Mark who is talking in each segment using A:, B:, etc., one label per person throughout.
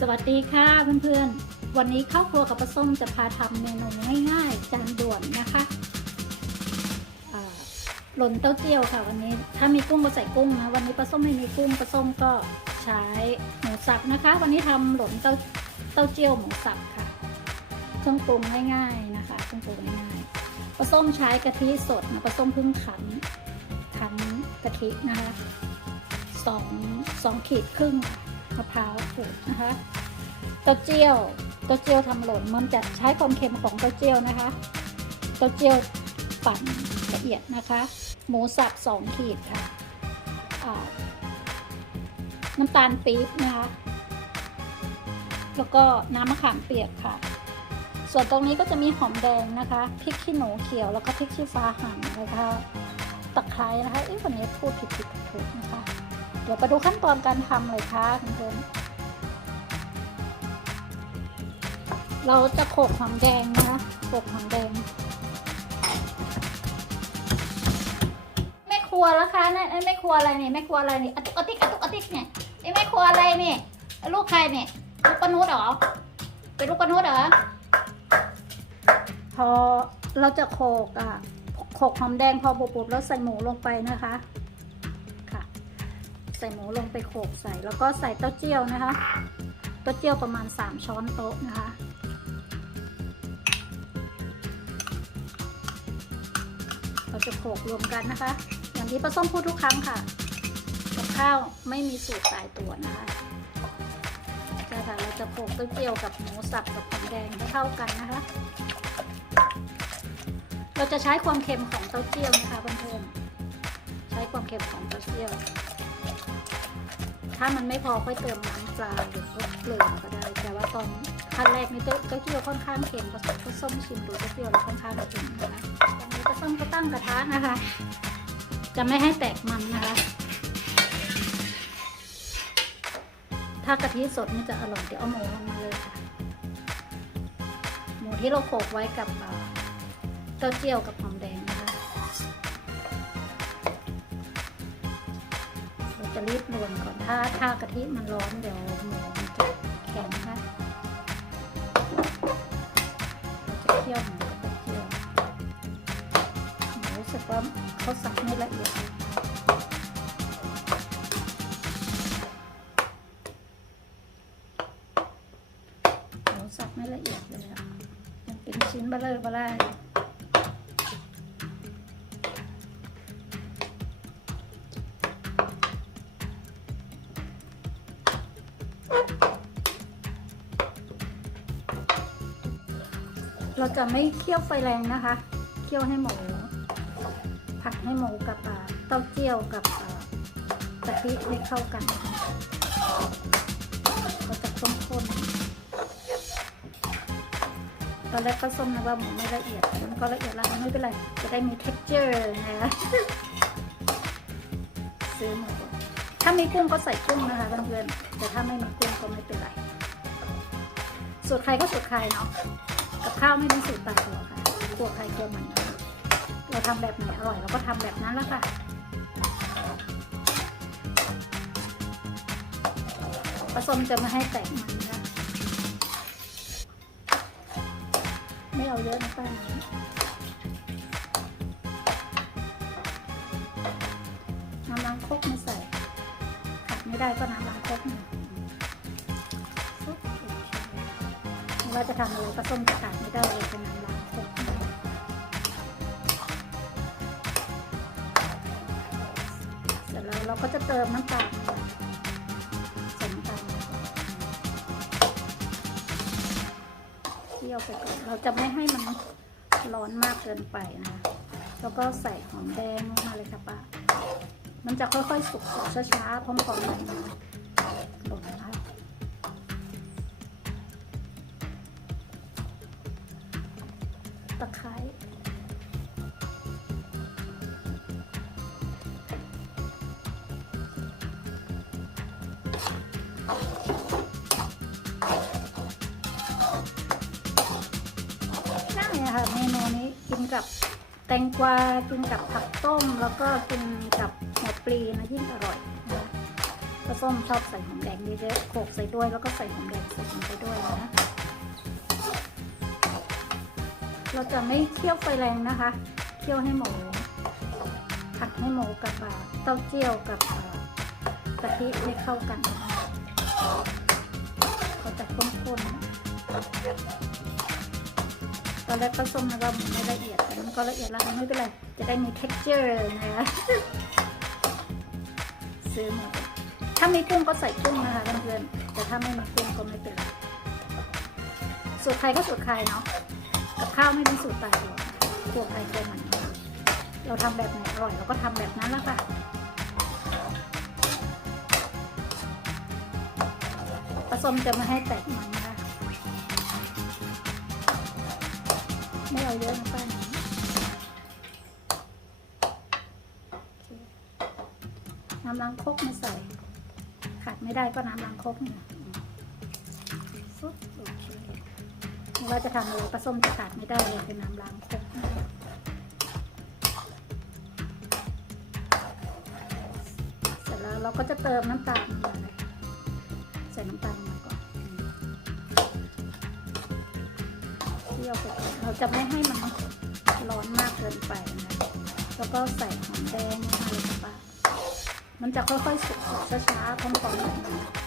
A: สวัสดีค่ะเพื่อนๆ วันนี้ข้าวครัวกับปลาส้มจะพาทำเมนูง่ายๆ จานด่วนนะคะหล่นเต้าเจี้ยวค่ะวันนี้ ถ้ามีกุ้งก็ใส่กุ้งนะ วันนี้ปลาส้มไม่มีกุ้งปลาส้มก็ใช้หมูสับนะคะ วันนี้ทำหล่นเต้าเต้าเจี้ยวหมูสับค่ะเครื่องปรุงง่ายๆนะคะเครื่องปรุงง่ายๆปลาส้มใช้กะทิสดนะปลาส้มเพิ่งขันขันกะทินะคะสองสองขีดครึ่งค่ะ มะพร้าวขูดนะคะเต้าเจี้ยวเต้าเจี้ยวทำหล่นมันจะใช้ความเค็มของเต้าเจี้ยวนะคะเต้าเจี้ยวปั่นละเอียดนะคะ หมูสับสองขีดค่ะน้ำตาลปี๊บนะคะ แล้วก็น้ำมะขามเปียกค่ะ ส่วนตรงนี้ก็จะมีหอมแดงนะคะ พริกขี้หนูเขียว แล้วก็พริกชี้ฟ้าหั่นนะคะ ตะไคร้นะคะ เอ๊ะวันนี้พูดผิดผิดถูกนะคะ เดี๋ยวไปดูขั้นตอนการทำเลยค่ะเพื่อนๆเราจะโขกหอมแดงนะคะโขกหอมแดงแม่ครัวแล้วคะนั่นแม่ครัวอะไรนี่แม่ครัวอะไรนี่อะตุกอะติกอะตุกอะติกเนี่ยไอ้แม่ครัวอะไรนี่ลูกใครเนี่ยลูกปนุษเหรอเป็นลูกปนุษเหรอพอเราจะโขกอะโขกหอมแดงพอบุบๆแล้วใส่หมูลงไปนะคะ ส่หมูลงไปโขลกใส่ แล้วก็ใส่เต้าเจี้ยวนะคะ เต้าเจี้ยวประมาณ 3 ช้อนโต๊ะนะคะ เราจะโขลกรวมกันนะคะ อย่างที่ป้าส้มพูดทุกครั้งค่ะกับข้าวไม่มีสูตรตายตัวนะคะใช่ค่ะเราจะโขลกเต้าเจี้ยวกับหมูสับกับหอมแดงให้เข้ากันนะคะ เราจะใช้ความเค็มของเต้าเจี้ยวนะคะเพื่อนๆใช้ความเค็มของเต้าเจี้ยว ถ้ามันไม่พอค่อยเติมน้ำปลาหรือพวกเกลือก็ได้ แต่ว่าตอนขั้นแรกนี่เต้าเต้าเจี้ยวค่อนข้างเค็มผสมผสมชิมดูเต้าเจี้ยวแล้วค่อนข้างเค็มนะคะตอนนี้ปลาส้มก็ตั้งกระทะนะคะ จะไม่ให้แตกมันนะคะ ถ้ากะทิสดนี่จะอร่อยเดี๋ยวเอาหมูลงมาเลยค่ะ หมูที่เราโขลกไว้กับเต้าเจี้ยวกับหอมแดง รีบรวนก่อนถ้าถ้ากะทิมันร้อนเดี๋ยวหมูมันจะแข็งนะคะเราจะเคี่ยวหมูกับเต้าเจี้ยวหมูรู้สึกว่าเขาสับไม่ละเอียดหมูสับไม่ละเอียดเลยอะยังเป็นชิ้นเบลเลอร์เบลาอยู่า จะไม่เคี่ยวไฟแรงนะคะ เคี่ยวให้หมู ผัดให้หมูกับเต้าเจี้ยวกับกะทิให้เข้ากันนะคะก็จะข้นๆตอนแรกก็ส้มนะว่าหมูไม่ละเอียดมันก็ละเอียดแล้วไม่เป็นไร จะได้มี texture นะคะซื้อหมูถ้ามีกุ้งก็ใส่กุ้งนะคะเพื่อนๆแต่ถ้าไม่มีกุ้งก็ไม่เป็นไรสูตรใครก็สูตรใครเนาะ กับข้าวไม่มีสูตรตายตัวค่ะตัวใครตัวมันเราทำแบบไหนอร่อยเราก็ทำแบบนั้นแล้วค่ะผสมจะไม่ให้แตกมันนะไม่เอาเยอะนะป้านี้น้ำล้างคกไม่ใส่ขาดไม่ได้ก็น้ำ จะทำอะไรก็ส้มจะขาดไม่ได้เลยเป็นน้ำล้างครกเสร็จแล้วเราก็จะเติมน้ำตาลใส่น้ำตาลเคี่ยวไปก่อนเราจะไม่ให้มันร้อนมากเกินไปนะแล้วก็ใส่หอมแดงลงมาเลยค่ะป้ามันจะค่อยๆสุกช้าๆพร้อมๆกัน ง่ายอะค่ะเมนูนี้กินกับแตงกวากินกับผักต้ม แล้วก็กินกับหัวปลีนะยิ่งอร่อยนะคะปลาส้มชอบใส่หอมแดงเยอะๆโขลกใส่ด้วยแล้วก็ใส่หอมแดงใสดลงไปด้วยนะเราจะไม่เคี่ยวไฟแรงนะคะ เคี่ยวให้หมูผัดให้หมูกับอ่าเต้าเจี้ยวกับกะทิให้เข้ากันนะคะ เขาจะข้นๆตอนแรกผสมแล้วก็ไม่ละเอียดแต่มันก็ละเอียดแล้วไม่เป็นไร จะได้มี texture นะคะซื้อหมดถ้ามีกุ้งก็ใส่กุ้งนะคะเพื่อนๆแต่ถ้าไม่มีกุ้งก็ไม่เป็นไรสูตรใครก็สูตรใครเนาะกับข้าวไม่มีสูตรตายหรอกตัวใครตัวมันเราทำแบบไหนอร่อยเราก็ทำแบบนั้นแหละค่ะ ผสมจะไม่ให้แตกมันนะคะไม่เอาเยอะนะป้านะโอเคน้ำล้างคกมาใส่ ขาดไม่ได้ก็น้ำล้างคกเนี่ยซุปโอเคไม่ว่าจะทำอะไรปลาส้มจะขาดไม่ได้เลยคือน้ำล้างคกเสร็จแล้วเราก็จะเติมน้ำตาลลงไน้ำตาลมาก่อนเคี่ยวไปก่อนเราจะไม่ให้มันร้อนมากเกินไปนะแล้วก็ใส่หอมแดงลงไปมันจะค่อยๆสุกๆช้าๆพร้อมๆกัน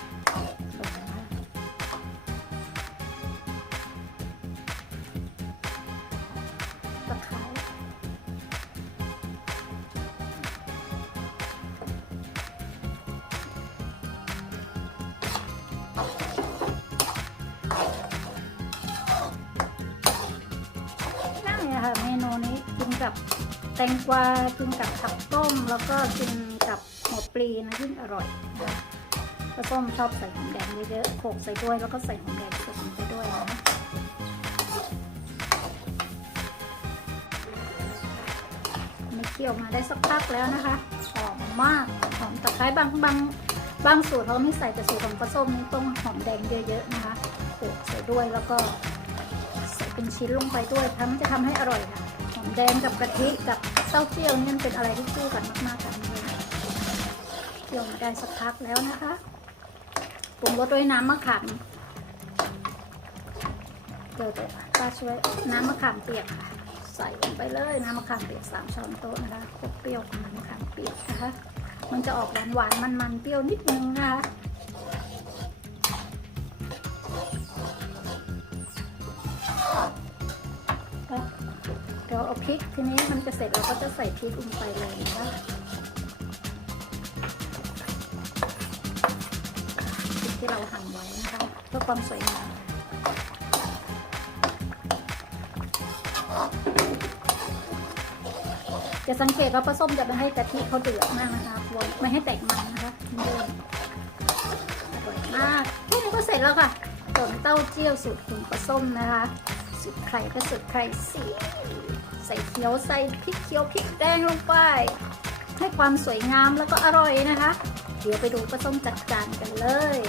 A: แตงกวากินกับผักต้มแล้วก็กินกับหัวปลีนะยิ่งอร่อยนะคะปลาส้มชอบใส่หอมแดงเยอะๆโขกใส่ด้วยแล้วก็ใส่หอมแดงสดไปด้วยนะมันเคี่ยวมาได้สักพักแล้วนะคะหอมมากหอมตะไคร้บางบางบางสูตรเขาไม่ใส่แต่สูตรของปลาส้มนี่ต้องหอมแดงเยอะๆนะคะโขกใส่ด้วยแล้วก็ใส่เป็นชิ้นลงไปด้วยทำจะทำให้อร่อยค่ะ แดงกับกะทิกับเต้าเจี้ยวนี่นเป็นอะไรที่คู่กันมากๆกันเลยเคี่ยวมาได้สักพักแล้วนะคะปรุงรสด้วยน้ำมะขามเดี๋ยวจะป้าช่วยน้ำมะขามเปียกค่ะ ใส่ลงไปเลยน้ำมะขามเปียกสามช้อนโต๊ะนะคะครบเปรี้ยวของน้ำมะขามเปียกนะคะ มันจะออกหวานหวานมันมันๆเปรี้ยวนิดนึงนะคะ เราเอาพริกทีนี้มันจะเสร็จเราก็จะใส่พริกลงไปเลยนะคะพริกที่เราหั่นไว้นะคะเพื่อความสวยงามจะสังเกตว่าปลาส้มจะไม่ให้กะทิเขาเดือดมากนะคะไม่ให้แตกมันนะคะเดินอร่อยมากแค่นี้ก็เสร็จแล้วค่ะส่วนเต้าเจี้ยวสูตรคุณปลาส้มนะคะ สุดใครก็สุดใครสิ ใส่เขียวใส่พริกเขียวพริกแดงลงไป ให้ความสวยงามแล้วก็อร่อยนะคะ เดี๋ยวไปดูปลาส้มจัดจานกันเลย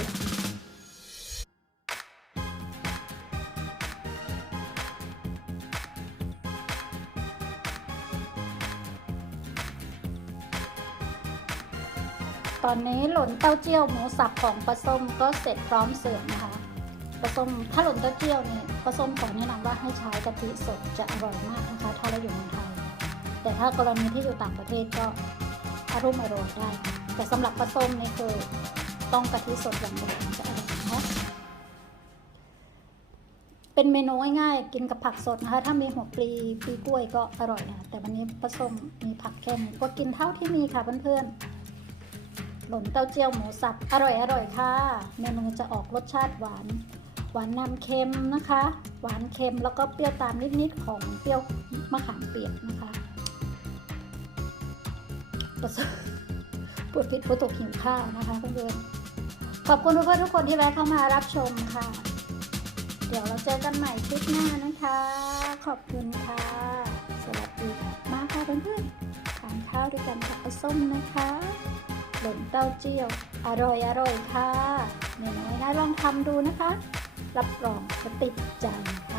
A: ตอนนี้หล่นเต้าเจี้ยวหมูสับของปลาส้มก็เสร็จพร้อมเสิร์ฟนะคะปลาส้มถ้าหล่นเต้าเจี้ยวเนี่ ยปลาส้มขอแนะนำว่าให้ใช้กะทิสดจะอร่อยมากนะคะถ้าเราอยู่เมืองไทย แต่ถ้ากรณีที่อยู่ต่างประเทศก็อารมณ์อร่อยได้ แต่สำหรับปลาส้มนี่คือต้องกะทิสดอย่างเดียวจะอร่อยนะคะเป็นเมนูง่ายๆกินกับผักสดนะคะ ถ้ามีหัวปลีปลีกล้วยก็อร่อยนะแต่วันนี้ปลาส้มมีผักแค่นี้ก็กินเท่าที่มีค่ะเพื่อนๆหล่นเต้าเจี้ยวหมูสับอร่อยอร่อยค่ะ เมนูจะออกรสชาติหวาน หวานนำเค็มนะคะ หวานเค็มแล้วก็เปรี้ยวตามนิดๆของเปรี้ยวมะขามเปียกนะคะประสบพูดผิดพูดถูกหิวข้าวนะคะเพื่อนๆขอบคุณเพื่อนๆทุกคนที่แวะเข้ามารับชมค่ะ เดี๋ยวเราเจอกันใหม่คลิปหน้านะคะ ขอบคุณค่ะ สวัสดีมากค่ะเพื่อนๆทานข้าวด้วยกันกับส้มนะคะหล่นเต้าเจี้ยว อร่อยอร่อยค่ะเมนูง่ายๆลองทำดูนะคะ รับรองจะติดใจค่ะ